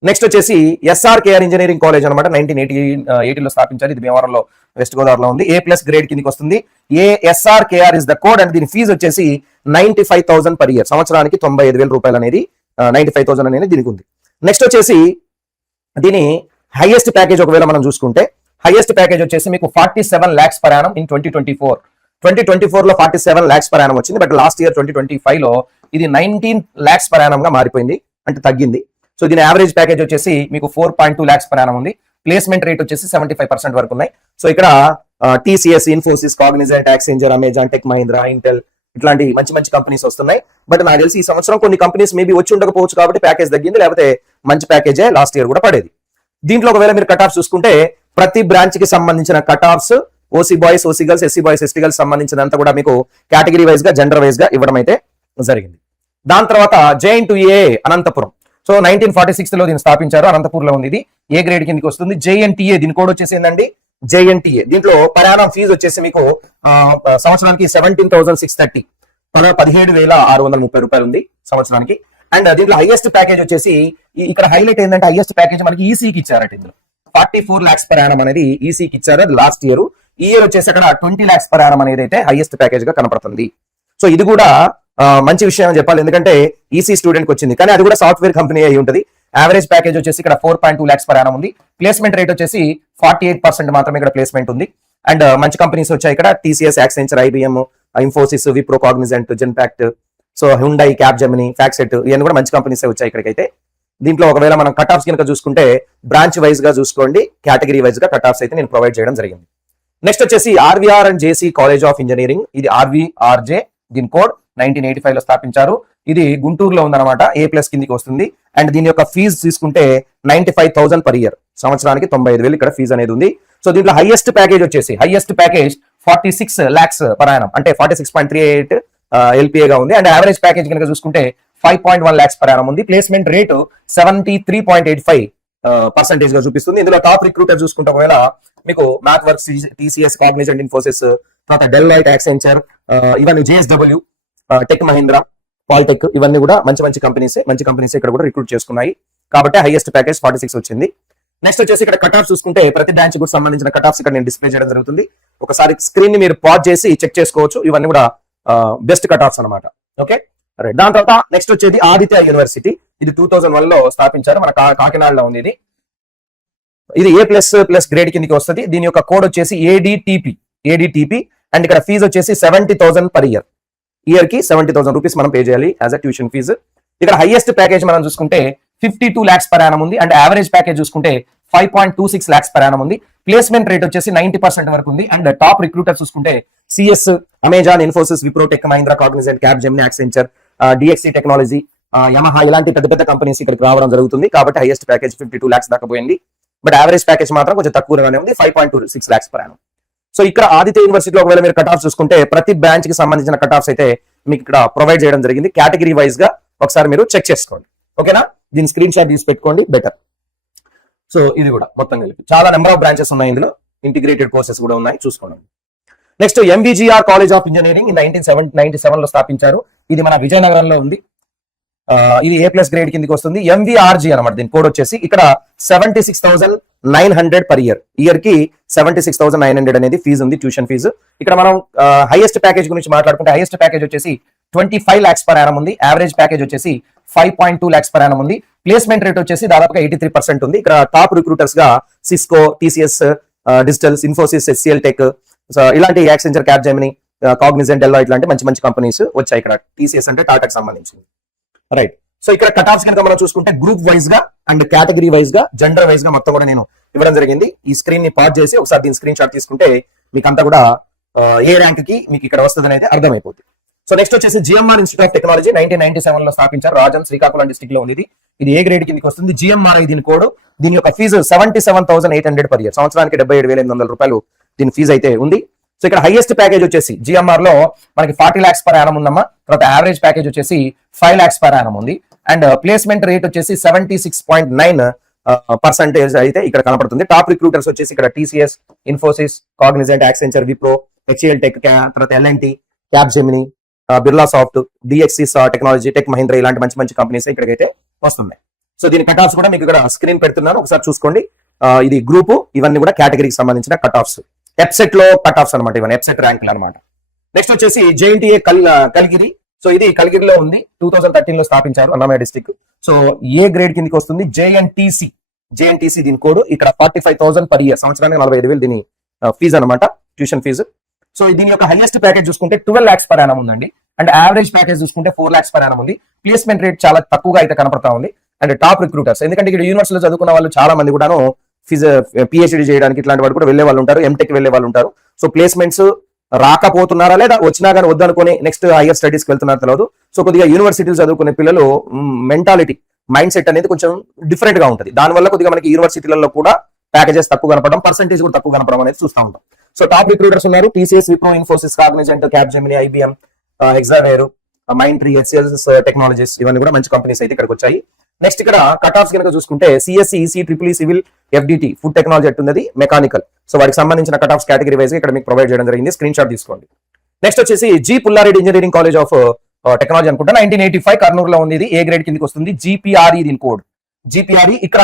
నెక్స్ట్ వచ్చేసి SRKR ఇంజనీరింగ్ కాలేజ్ అనమాట. 1980లో స్థాపించారు. ఇది భీమవరంలో, వెస్ట్ గోదావరిలో ఉంది. A+ గ్రేడ్ కిందకి వస్తుంది. SRKR is the code. And దీని ఫీజు వచ్చేసి 95,000 పర్ ఇయర్, సంవత్సరానికి 95,000 రూపాయలు అనేది 95,000 అనేది దీనికి ఉంది. నెక్స్ట్ వచ్చేసి దీని హైయెస్ట్ ప్యాకేజ్ ఒకవేళ మనం చూసుకుంటే హైయెస్ట్ ప్యాకేజ్ వచ్చేసి మీకు 47 lakhs per annum in 2024. 2024లో 47 lakhs per annum వచ్చింది. బట్ లాస్ట్ ఇయర్ 2025లో ఇది 19 lakhs per annum గా మారిపోయింది, అంటే తగ్గింది. సో దీని యావరేజ్ ప్యాకేజ్ వచ్చేసి మీకు 4.2 lakhs per annum ఉంది. ప్లేస్మెంట్ రేట్ వచ్చేసి 75% వరకు ఉన్నాయి. సో ఇక్కడ TCS, Infosys, Cognizant, Accenture, Amazon, tech Mahindra, Intel ఇట్లాంటి మంచి మంచి కంపెనీస్ వస్తున్నాయి. బట్ నాకు తెలిసి ఈ సంవత్సరం కొన్ని కంపెనీస్ మేబీ వచ్చి ఉండకపోవచ్చు కాబట్టి ప్యాకేజ్ తగ్గింది, లేకపోతే మంచి ప్యాకేజే లాస్ట్ ఇయర్ కూడా పడేది. దీంట్లో ఒకవేళ మీరు కట్ ఆఫ్స్ చూసుకుంటే ప్రతి బ్రాంచ్ కి సంబంధించిన cut offs OC boys, OC girls, SC boys, ST girls సంబంధించినంత కూడా మీకు కేటగిరీ వైజ్ గా, జెండర్ వైజ్ గా ఇవ్వడం అయితే జరిగింది. దాని తర్వాత JN2A అనంతపురం. సో 1946 లో దీన్ని స్థాపించారు. అనంతపూర్లో ఉంది. ఇది ఏ గ్రేడ్ కిందకి వస్తుంది. JNTA దీని కోడ్ వచ్చేసి ఏంటండి, JNTA. దీంట్లో ప్రయాణం ఫీజు వచ్చేసి మీకు సంవత్సరానికి 17,630, 17,630 రూపాయలు ఉంది సంవత్సరానికి. అండ్ దీంట్లో హైయెస్ట్ ప్యాకేజ్ వచ్చేసి ఇక్కడ హైలైట్ ఏంటంటే హైయెస్ట్ ప్యాకేజ్ మనకి ఈసీకి ఇచ్చారట. ఇందులో 44 lakhs per annum అనేది ఈసీకి ఇచ్చారు. అది లాస్ట్ ఇయర్. ఈ ఇయర్ వచ్చేసి అక్కడ 20 lakhs per annum అనేది అయితే హైయెస్ట్ ప్యాకేజ్ గా కనపడుతుంది. సో ఇది కూడా మంచి విషయం అని చెప్పాలి, ఎందుకంటే ఈసీ స్టూడెంట్ కి వచ్చింది, కానీ అది కూడా సాఫ్ట్వేర్ కంపెనీ అయి ఉంటుంది. యావరేజ్ ప్యాకేజ్ వచ్చేసి ఇక్కడ 4.2 lakhs per annum ఉంది. ప్లేస్మెంట్ రేట్ వచ్చేసి 48% మాత్రమే ఇక్కడ ప్లేస్మెంట్ ఉంది. అండ్ మంచి కంపెనీస్ వచ్చాయి ఇక్కడ, TCS, Accenture, IBM, Infosys, Wipro, Cognizant, Genpact, so Hyundai, Capgemini, FactSet, ఇవన్నీ కూడా మంచి కంపెనీస్ వచ్చాయి ఇక్కడికైతే. దీంట్లో ఒకవేళ మనం కట్ ఆఫ్స్ కనుక చూసుకుంటే బ్రాంచ్ వైజ్ గా చూసుకోండి, కేటగిరీ వైజ్ గా కట్ ఆఫ్స్ అయితే నేను ప్రొవైడ్ చేయడం జరిగింది. నెక్స్ట్ వచ్చేసి RVR and JC college of engineering. ఇది RVRJ. దీని కోడ్ 1985 లో స్థాపించారు. ఇది గుంటూరులో ఉందన్నమాట. A+ కిందికి వస్తుంది. అండ్ దీని యొక్క ఫీజు తీసుకుంటే 95,000 పర్ ఇయర్, సంవత్సరానికి 95,000 ఇక్కడ ఫీజు అనేది ఉంది. సో దీంట్లో హైయెస్ట్ ప్యాకేజ్ వచ్చేసి 46 lakhs per annum, అంటే 46.38 LPA గా ఉంది. అండ్ యావరేజ్ ప్యాకేజ్ కనుక చూసుకుంటే 5.1 lakhs per annum ఉంది. ప్లేస్మెంట్ రేటు 73.85 పర్సంటేజ్ గా చూపిస్తుంది. ఇందులో టాప్ రిక్రూటర్ చూసుకుంటే ఒకవేళ మీకు math works, TCS, Cognizant Infosys, తర్వాత డెలాయిట్, యాక్సెంచర్, ఇవన్నీ జేఎస్డబ్ల్యూ, టెక్ మహీంద్రా, పాలిటెక్, ఇవన్నీ కూడా మంచి కంపెనీస్ ఇక్కడ కూడా రిక్రూట్ చేసుకున్నాయి. కాబట్టి హైయెస్ట్ ప్యాకేజ్ 46 వచ్చింది. నెక్స్ట్ వచ్చేసి ఇక్కడ కట్ ఆఫ్ చూసుకుంటే ప్రతి బ్రాంచ్ కూడా సంబంధించిన కట్ ఆఫ్స్ ఇక్కడ నేను డిస్ప్లే చేయడం జరుగుతుంది. ఒకసారి స్క్రీన్ ని మీరు పాజ్ చేసి చెక్ చేసుకోవచ్చు. ఇవన్నీ కూడా బెస్ట్ కట్ ఆఫ్స్ అనమాట. Okay, right. దాని తర్వాత నెక్స్ట్ వచ్చేది ఆదిత్య యూనివర్సిటీ. ఇది 2001 లో స్థాపించారు. మన కాకినాడలో ఉంది. ఇది A++ గ్రేడ్ కిందకి వస్తుంది. దీని యొక్క కోడ్ వచ్చేసి ADTP అండ్ ఇక్కడ ఫీజు వచ్చేసి 70,000 పర్ ఇయర్ కి 70,000 రూపీస్ మనం పే చేయాలి యాజ్ అ ట్యూషన్ ఫీజు. ఇక్కడ హైయెస్ట్ ప్యాకేజ్ మనం చూసుకుంటే 52 lakhs per annum ఉంది. అండ్ యావరేజ్ ప్యాకేజ్ చూసుకుంటే 5.26 lakhs per annum ఉంది. ప్లేస్మెంట్ రేట్ వచ్చేసి 90% వరకు ఉంది. అండ్ టాప్ రిక్రూటర్ చూసుకుంటే CS, Amazon, Infosys, Wipro, tech Mahindra, Cognizant, Capgemini, Accenture, DXC technology, Yamaha ఇలాంటి పెద్ద కంపెనీస్ ఇక్కడికి రావడం జరుగుతుంది. కాబట్టి హైయెస్ట్ ప్యాకేజ్ 52 lakhs దాకా పోయింది. బట్ యావరేజ్ ప్యాకేజ్ మాత్రం కొంచెం తక్కువగానే ఉంది, 5.26 lakhs per annum. సో ఇక్కడ ఆదిత్య యూనివర్సిటీలో ఒకవేళ మీరు కట్ ఆఫ్ చూసుకుంటే ప్రతి బ్రాంచ్ కి సంబంధించిన కట్ ఆఫ్స్ అయితే మీకు ఇక్కడ ప్రొవైడ్ చేయడం జరిగింది. కేటగిరీ వైజ్ గా ఒకసారి మీరు చెక్ చేసుకోండి. ఓకేనా, దీని స్క్రీన్ షాట్ తీసి పెట్టుకోండి బెటర్. సో ఇది కూడా మొత్తం కలిపి చాలా నెంబర్ ఆఫ్ బ్రాంచెస్ ఉన్నాయి. ఇందులో ఇంటిగ్రేటెడ్ కోర్సెస్ కూడా ఉన్నాయి, చూసుకోండి. Next MVGR college of engineering 1997 లో స్థాపించారు. ఇది మన విజయనగరంలో ఉంది. ఇది A+ గ్రేడ్ కిందకి వస్తుంది. MVRG అనమాట దీని కోడ్ వచ్చేసి. ఇక్కడ 76,900 పర్ ఇయర్ కి 76,900 అనేది ఫీజు ఉంది, ట్యూషన్ ఫీజు. ఇక్కడ మనం హైయెస్ట్ ప్యాకేజ్ గురించి మాట్లాడుకుంటే హైయెస్ట్ ప్యాకేజ్ వచ్చేసి 25 lakhs per annum ఉంది. యావరేజ్ ప్యాకేజ్ వచ్చేసి 5.2 lakhs per annum ఉంది. ప్లేస్మెంట్ రేట్ వచ్చేసి దాదాపుగా 83% ఉంది. ఇక్కడ టాప్ రిక్రూటర్స్ గా Cisco, TCS digitals, Infosys, SCL tech, ఇలాంటి యాక్సెంచర్, క్యాప్జెమిని, కాగ్నిజెంట్, డెలాయిట్ ఇలాంటి మంచి కంపెనీస్ వచ్చాయి. ఇక్కడ TCS అంటే టాటాకి సంబంధించింది. రైట్. సో ఇక్కడ కట్ ఆఫ్స్ కనుక మనం చూసుకుంటే గ్రూప్ వైజ్ గా అండ్ కేటగిరీ వైజ్ గా, జెండర్ వైజ్ గా మొత్తం కూడా నేను ఇవ్వడం జరిగింది. ఈ స్క్రీన్ ని పాజ్ చేసి ఒకసారి దీని స్క్రీన్ షాట్ తీసుకుంటే మీకు అంతా కూడా ఏ ర్యాంక్ కి మీకు ఇక్కడ వస్తుంది అనేది అర్థమైపోతుంది. సో నెక్స్ట్ వచ్చేసి GMR ఇన్స్టిట్యూట్ ఆఫ్ టెక్నాలజీ 1997 లో స్థాపించారు. రాజన్, శ్రీకాకుళం డిస్ట్రిక్ట్ లో ఉంది. ఇది A గ్రేడ్ కిందకి వస్తుంది. GMRI దీని కోడ్. దీని యొక్క ఫీజు 77,800 పర్ ఇయర్, సంవత్సరానికి 77,800 రూపాయలు దీని ఫీజు అయితే ఉంది. సో ఇక్కడ హైయెస్ట్ ప్యాకేజ్ వచ్చేసి GMR లో మనకి 40 lakhs per annum ఉందమ్మా. తర్వాత యావరేజ్ ప్యాకేజ్ వచ్చేసి 5 lakhs per annum ఉంది. అండ్ ప్లేస్మెంట్ రేట్ వచ్చేసి 76.9% అయితే ఇక్కడ కనపడుతుంది. టాప్ రిక్రూటర్స్ వచ్చేసి ఇక్కడ TCS, Infosys, Cognizant, Accenture, Wipro, HCL tech, తర్వాత L&T, Capgemini, Birla soft, DXC technology, tech Mahindra ఇలాంటి మంచి కంపెనీస్ ఇక్కడికైతే వస్తున్నాయి. సో దీని కట్ ఆఫ్స్ కూడా మీకు ఇక్కడ స్క్రీన్ పెడుతున్నాను, ఒకసారి చూసుకోండి. ఇది గ్రూప్, ఇవన్నీ కూడా కేటగిరీకి సంబంధించిన కట్ ఆఫ్స్. ఎప్సెట్ లో కట్ ఆఫ్స్ అనమాట, ఇవన్నీ ఎప్సెట్ ర్యాంకులు అనమాట. నెక్స్ట్ వచ్చేసి JNTA కలిగిరి. సో ఇది కలిగిరిలో ఉంది. 2013 లో స్థాపించారు, Annamayya district. So A grade కిందకి వస్తుంది. JNTC దీని కోడ్. ఇక్కడ 45,000 పర్ ఇయర్, సంవత్సరానికి 45,000 దీని ఫీజు అనమాట, ట్యూషన్ ఫీజు. సో దీని యొక్క హైయెస్ట్ ప్యాకేజ్ చూసుకుంటే 12 lakhs per annum ఉందండి. అండ్ యావరేజ్ ప్యాకేజ్ చూసుకుంటే 4 lakhs per annum ఉంది. ప్లేస్మెంట్ రేట్ చాలా తక్కువగా అయితే కనపడతా ఉంది. అండ్ టాప్ రిక్రూటర్స్, ఎందుకంటే ఇక్కడ యూనివర్సిటీలో చదువుకున్న వాళ్ళు చాలా మంది కూడాను PhD చేయడానికి ఇట్లాంటి వాడు కూడా వెళ్ళే వాళ్ళు ఉంటారు, MTech వెళ్ళే వాళ్ళు ఉంటారు. సో ప్లేస్మెంట్స్ రాకపోతున్నారా లేదా వచ్చినా కానీ వద్దనుకుని నెక్స్ట్ హైయర్ స్టడీస్కి వెళ్తున్నారు తెలియదు. సో కొద్దిగా యూనివర్సిటీలు చదువుకునే పిల్లలు మెంటాలిటీ, మైండ్ సెట్ అనేది కొంచెం డిఫరెంట్ గా ఉంటుంది. దానివల్ల కొద్దిగా మనకి యూనివర్సిటీలలో కూడా ప్యాకేజెస్ తక్కువ కనపడడం, పర్సెంటేజ్ కూడా తక్కువ కనపడడం అనేది చూస్తూ ఉంటాం. సో టాప్ రిక్రూటర్స్ ఉన్నారు. TCS, Wipro, Infosys, Cognizant, Capgemini, IBM, ఎగ్జావేర్, మైంట్రీ, HCL టెక్నాలజీస్, ఇవన్నీ కూడా మంచి కంపెనీస్ అయితే ఇక్కడికి వచ్చాయి. నెక్స్ట్ ఇక్కడ కట్ ఆఫ్స్ కనుక చూసుకుంటే CSE, EC, EEE, civil, FDT, food technology ఎట్టున్నది, మెకానికల్. సో వాటికి సంబంధించిన కట్ ఆఫ్స్ కేటగిరీ వైజ్ ఇక్కడ మీకు ప్రొవైడ్ చేయడం జరిగింది. స్క్రీన్ షాట్ తీసుకోండి. నెక్స్ట్ వచ్చేసి G Pulla Reddy engineering college of technology అనుకుంటా, 1985 కర్నూలులో ఉంది. ఇది A గ్రేడ్ కిందకి వస్తుంది. GPRE దీని కోడ్. GPRE ఇక్కడ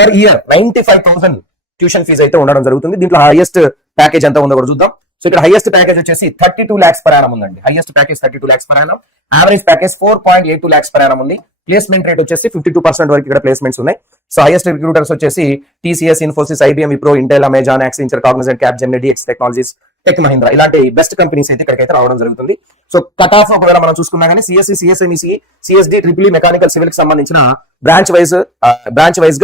పర్ ఇయర్ 95,000 ట్యూషన్ ఫీజు అయితే ఉండడం జరుగుతుంది. దీంట్లో హైయెస్ట్ ప్యాకేజ్ ఎంత ఉందో కూడా చూద్దాం. సో ఇక్కడ హైయెస్ట్ ప్యాకేజ్ వచ్చేసి 32 lakhs per annum ఉందండి. Highest package 32 lakhs per annum. Average package 4.82 lakhs per annum ఉంది. ప్లేస్మెంట్ రేట్ వచ్చేసి 52% వరకు ఇక్కడ ప్లేస్మెంట్స్ ఉన్నాయి. సో హైయెస్ట్ రిక్రూటర్స్ వచ్చేసి TCS, Infosys, IBM, Wipro, Intel, Amazon, Accenture, Cognizant, Capgemini, DXC technologies, tech Mahindra ఇలాంటి best companies అయితే ఇక్కడికైతే రావడం జరుగుతుంది. సో కట్ ఆఫ్ ఒకవేళ మనం చూసుకున్నా కానీ CSE, CSMEC, CSD, EEE, mechanical, civil కి సంబంధించిన బ్రాంచ్ వైజ్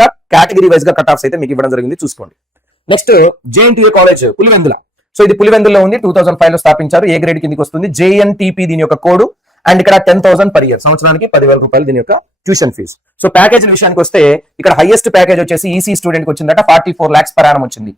గా కేటగిరీ వైజ్ గా కట్ ఆఫ్స్ అయితే మీకు ఇవ్వడం జరిగింది, చూసుకోండి. Next JNTA college Pulivendula. So ఇది పులివెందులో ఉంది. 2005 లో స్థాపించారు. A గ్రేడ్ కిందకి వస్తుంది. JNTP దీని యొక్క కోడ్. అండ్ ఇక్కడ 10,000 పర్ ఇయర్, సంవత్సరానికి 10,000 రూపాయలు దీని యొక్క ట్యూషన్ ఫీజు. సో ప్యాకేజ్ విషయానికి వస్తే ఇక్కడ హైయెస్ట్ ప్యాకేజ్ వచ్చేసి EC స్టూడెంట్ కి వచ్చిందట 44 lakhs per annum వచ్చింది.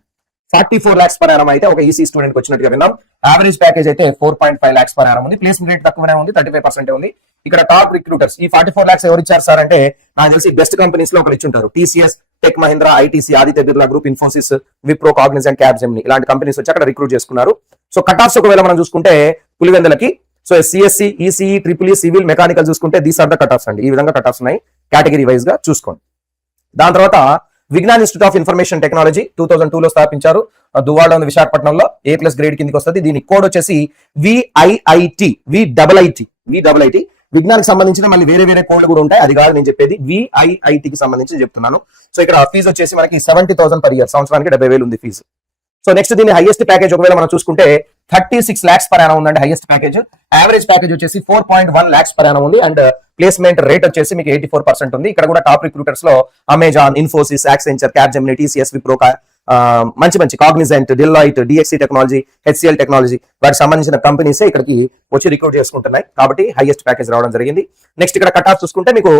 44 lakhs per annum అయితే ఒక ఈసీ స్టూడెంట్ కి వచ్చినట్టుగా విన్నాం. యావరేజ్ ప్యాకేజ్ అయితే 4.5 lakhs per annum ఉంది. ప్లేస్మెంట్ రేట్ తక్కువనే ఉంది, 35% ఉంది. ఇక్కడ టాప్ రిక్రూటర్స్ ఈ 44 lakhs ఎవరు ఇచ్చారు సార్ అంటే నాకు తెలిసి బెస్ట్ కంపెనీస్ లో ఒకరు ఇచ్చుంటారు. TCS, tech Mahindra, ITC, Aditya Birla group, Infosys, Wipro, Cognizant, Capgemini ఇలాంటి కంపెనీస్ వచ్చి అక్కడ రిక్రూట్ చేసుకున్నారు. సో కట్ ఆఫ్స్ ఒకవేళ మనం చూసుకుంటే పులివెందులకి so CSC, ECE, triple E, civil, mechanical చూసుకుంటే these are the cut offs అండి. ఈ విధంగా కట్ ఆఫ్స్ ఉన్నాయి కేటగిరీ వైజ్ గా చూసుకోండి. దాని తర్వాత Vignan institute of information technology 2002 లో స్థాపించారు. దువ్వాడ ఉంది విశాఖపట్నంలో. A+ గ్రేడ్ కిందకి వస్తుంది. దీని కోడ్ వచ్చేసి విఐఐటి. విజ్ఞానికి సంబంధించిన మళ్ళీ వేరే వేరే కోడ్లు కూడా ఉంటాయి, అది కాదు నేను చెప్పేది. విఐఐటికి సంబంధించి చెప్తున్నాను. సో ఇక్కడ ఫీజు వచ్చేసి మనకి 70,000 per year, సంవత్సరానికి 70,000 ఉంది ఫీజు. సో నెక్స్ట్ దీని హైయెస్ట్ ప్యాకేజ్ ఒకవేళ మనం చూసుకుంటే 36 lakhs per annum ఉందండి హైయెస్ట్ ప్యాకేజ్. యావరేజ్ ప్యాకేజ్ వచ్చేసి 4.1 lakhs per annum ఉంది. అండ్ ప్లేస్మెంట్ రేట్ వచ్చేసి మీకు 84% ఉంది. ఇక్కడ కూడా టాప్ రిక్రూటర్స్ లో Amazon, Infosys, Accenture, Capgemini, TCS, Wipro, మంచి Cognizant, Deloitte, DXC technology, HCL technology వాటికి సంబంధించిన కంపెనీస్ ఇక్కడికి వచ్చి రిక్రూట్ చేసుకుంటున్నాయి. కాబట్టి హైయెస్ట్ ప్యాకేజ్ రావడం జరిగింది. నెక్స్ట్ ఇక్కడ కట్ ఆఫ్ చూసుకుంటే మీకు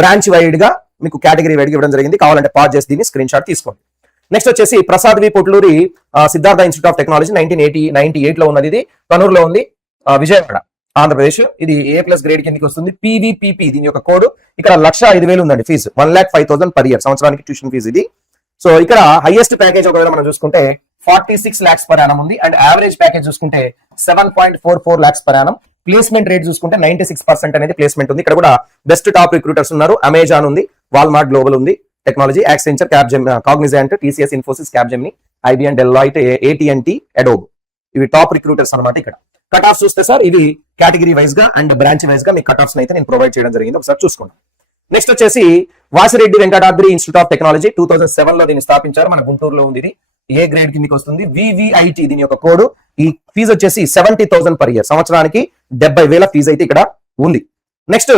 బ్రాంచ్ వైడ్ గా మీకు కేటగిరీ వైడ్ గా ఇవ్వడం జరిగింది. కావాలంటే పాజ్ చేసి దీన్ని స్క్రీన్ షాట్ తీసుకోండి. నెక్స్ట్ వచ్చేసి Prasad V Potluri Siddhartha institute of technology 1998 లో ఉన్నది. ఇది కనూరులో ఉంది, విజయవాడ, ఆంధ్రప్రదేశ్. ఇది A+ గ్రేడ్ కిందకి వస్తుంది. పీవీపీపీ దీని యొక్క కోడ్. ఇక్కడ 1,05,000 ఉందండి ఫీజు. 1,05,000 per year, సంవత్సరానికి ట్యూషన్ ఫీజు ఇది. సో ఇక్కడ హైయెస్ట్ ప్యాకేజ్ ఒకవేళ మనం చూసుకుంటే 46 lakhs per annum ఉంది. అండ్ యావరేజ్ ప్యాకేజ్ చూసుకుంటే 7.44 lakhs per annum. Placement rate చూసుకుంటే 96% అనేది ప్లేస్మెంట్ ఉంది. ఇక్కడ కూడా బెస్ట్ టాప్ రిక్రూటర్స్ ఉన్నారు. అమెజాన్ ఉంది, వాల్మార్ట్ గ్లోబల్ ఉంది, technology, Accenture, Cognizant, TCS, Infosys, Capgemini, IBN, Deloitte, AT&T, Adobe ఇవి టాప్ రిక్రూటర్స్ అనమాట. ఇక్కడ కట్ ఆఫ్ చూస్తే సార్ ఇవి కేటగిరీ వైజ్ గా అండ్ బ్రాంచ్ వైజ్ గా మీకు కట్ ఆఫ్స్ అయితే నేను ప్రొవైడ్ చేయడం జరిగింది. ఒకసారి చూసుకోండి. నెక్స్ట్ వచ్చేసి Vasireddy Venkatadri institute of technology 2007 లో దీన్ని స్థాపించారు. మన గుంటూరులో ఉంది. ఇది A గ్రేడ్ కిందకి వస్తుంది. వివిఐటి దీని యొక్క కోడ్. ఈ ఫీజు వచ్చేసి 70,000 per year, సంవత్సరానికి 70,000 ఫీజు అయితే ఇక్కడ ఉంది. Next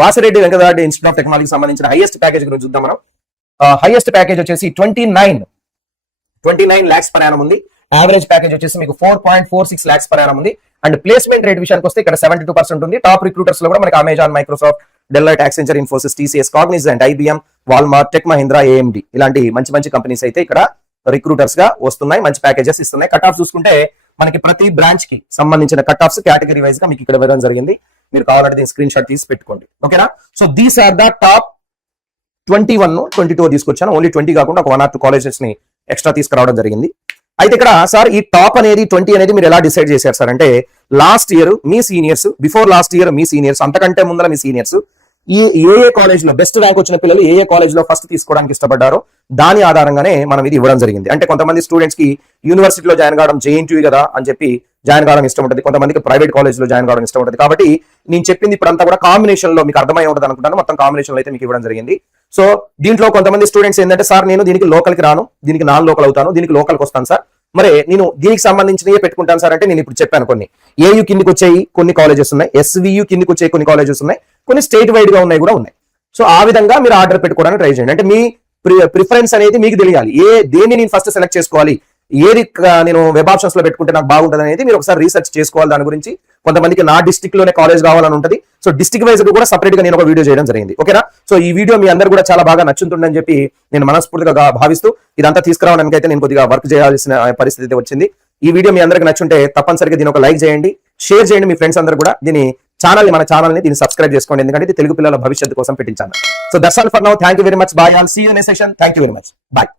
Vasireddy Venkatadri institute of టెక్నాలజీకి సంబంధించిన హైయెస్ట్ ప్యాకేజ్ గురించి చూద్దాం మనం. హైయెస్ట్ ప్యాకేజ్ వచ్చేసి 29 lakhs per annum ఉంది. యావరేజ్ ప్యాకేజ్ వచ్చేసి మీకు 4.46 lakhs per annum ఉంది. అండ్ ప్లేస్మెంట్ రేట్ విషయానికి వస్తే ఇక్కడ 72% ఉంది. టాప్ రిక్రూటర్స్ లో కూడా మనకి Amazon, Microsoft, Deloitte, Accenture, Infosys, TCS, Cognizant, IBM, Walmart, tech Mahindra, AMD ఇలాంటి మంచి కంపెనీస్ అయితే ఇక్కడ రిక్రూటర్స్ గా వస్తున్నాయి. మంచి ప్యాకేజెస్ ఇస్తున్నాయి. కట్ ఆఫ్ చూసుకుంటే మనకి ప్రతి బ్రాంచ్ కి సంబంధించిన కట్ ఆఫ్స్ కేటగిరీ వైజ్ గా మీకు ఇక్కడ ఇవ్వడం జరిగింది. మీరు కావాలంటే దీని స్క్రీన్ షాట్ తీసి పెట్టుకోండి. ఓకేనా? So these are the top 21, 22 తీసుకొచ్చాను. ఓన్లీ 20 కాకుండా ఒక 1 or 2 కాలేజెస్ ని ఎక్స్ట్రా తీసుకురావడం జరిగింది. అయితే ఇక్కడ సార్ ఈ టాప్ అనేది 20 అనేది మీరు ఎలా డిసైడ్ చేశారు సార్ అంటే లాస్ట్ ఇయర్ మీ సీనియర్స్, బిఫోర్ లాస్ట్ ఇయర్ మీ సీనియర్స్, అంతకంటే ముందర మీ సీనియర్స్ ఈ ఏ కాలేజ్ లో బెస్ట్ ర్యాంక్ వచ్చిన పిల్లలు ఏ కాలేజ్ లో ఫస్ట్ తీసుకోవడానికి ఇష్టపడ్డారో దాని ఆధారంగానే మనం ఇది ఇవ్వడం జరిగింది. అంటే కొంతమంది స్టూడెంట్స్ కి యూనివర్సిటీలో జాయిన్ కావడం, JNTU కదా అని చెప్పి జాయిన్ కావడం ఇష్టం ఉంటుంది, కొంతమందికి ప్రైవేట్ కాలేజ్ లో జాయిన్ కావడం ఇష్టం ఉంటుంది. కాబట్టి నేను చెప్పింది ఇప్పుడు అంతా కూడా కాంబినేషన్ లో మీకు అర్థమై ఉంటుంది అనుకుంటాను. మొత్తం కాంబినేషన్ లో అయితే మీకు ఇవ్వడం జరిగింది. సో దీంట్లో కొంతమంది స్టూడెంట్స్ ఏంటంటే సార్ నేను దీనికి లోకల్ కి రాను, దీనికి నాన్ లోకల్ అవుతాను, దీనికి లోకల్కి వస్తాను సార్, మరి నేను దీనికి సంబంధించినవి పెట్టుకుంటాను సార్ అంటే నేను ఇప్పుడు చెప్పాను కొన్ని AU కిందికి వచ్చేవి కొన్ని కాలేజెస్ ఉన్నాయి, SVU కిందికి వచ్చే కొన్ని కాలేజెస్ ఉన్నాయి, కొన్ని స్టేట్ వైడ్ గా ఉన్నాయి కూడా ఉన్నాయి. సో ఆ విధంగా మీరు ఆర్డర్ పెట్టుకోవడానికి ట్రై చేయండి. అంటే మీ ప్రిఫరెన్స్ అనేది మీకు తెలియాలి. దేన్ని నేను ఫస్ట్ సెలెక్ట్ చేసుకోవాలి, ఏది నేను వెబ్ ఆప్షన్స్ లో పెట్టుకుంటే నాకు బాగుంటుంది అనేది మీరు ఒకసారి రీసెర్చ్ చేసుకోవాలి. దాని గురించి కొంతమందికి నా డిస్ట్రిక్ట్ లోనే కాలేజ్ కావాలని ఉంటుంది. సో డిస్ట్రిక్ట్ వైజ్ కూడా సపరేట్ గా నేను ఒక వీడియో చేయడం జరిగింది. ఓకేనా? సో ఈ వీడియో మీ అందరూ కూడా చాలా బాగా నచ్చుతుందని చెప్పి నేను మనస్ఫూర్తిగా భావిస్తూ ఇదంతా తీసుకురావడానికి అయితే నేను కొద్దిగా వర్క్ చేయాల్సిన పరిస్థితి అయితే వచ్చింది. ఈ వీడియో మీ అందరికి నచ్చుంటే తప్పనిసరిగా దీని ఒక లైక్ చేయండి, షేర్ చేయండి మీ ఫ్రెండ్స్ అందరూ కూడా. మన ఛానల్ ని దీన్ని సబ్స్క్రైబ్ చేసుకోండి, ఎందుకంటే ఇది తెలుగు పిల్లల భవిష్యత్తు కోసం పెట్టించాను. So that's all for now. Thank you very much. Bye. All see you next session. Thank you very much. Bye.